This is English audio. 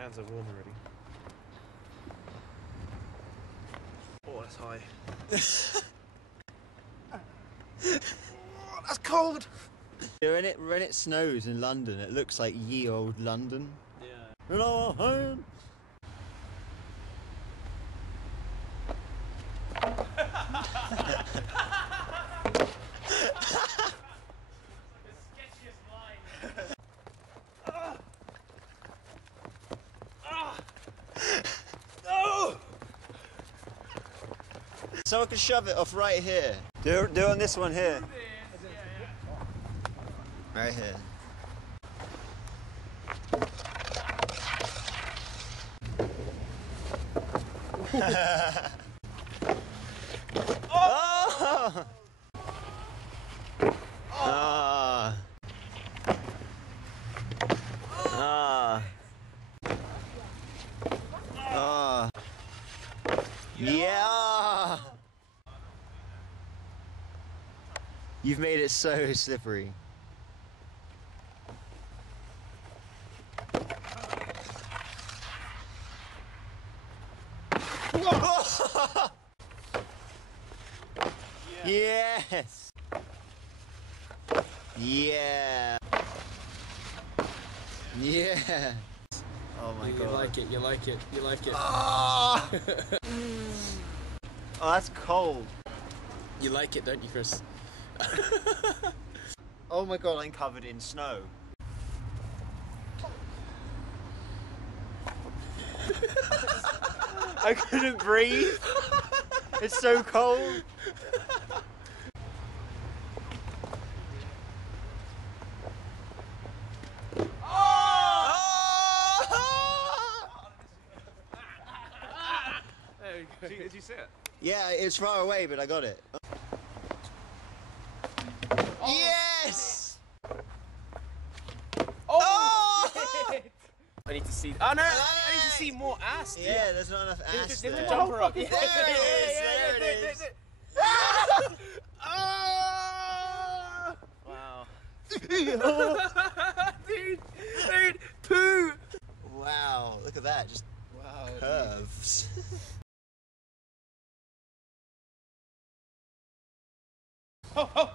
hands are warm already. Oh, that's high. Oh, that's cold! When it snows in London, it looks like ye old London. Yeah. In our home. Someone can shove it off right here. Do it on this one here. Right here. Oh! Ah. Ah. Ah. Yeah. You've made it so slippery. Yes. Yeah. Yeah. Oh my god. You like it, you like it, you like it. Oh, oh, that's cold. You like it, don't you, Chris? Oh my god, I'm covered in snow. I couldn't breathe. It's so cold. Did you see it? Yeah, it's far away, but I got it. Oh. Yes! Oh! I need to see. Oh no! I need to see more ass. Dude. Yeah, there's not enough ash There's there. a jumper up. There it is! There it is! Oh! Wow. dude, poo! Wow, look at that, just curves. Oh, oh!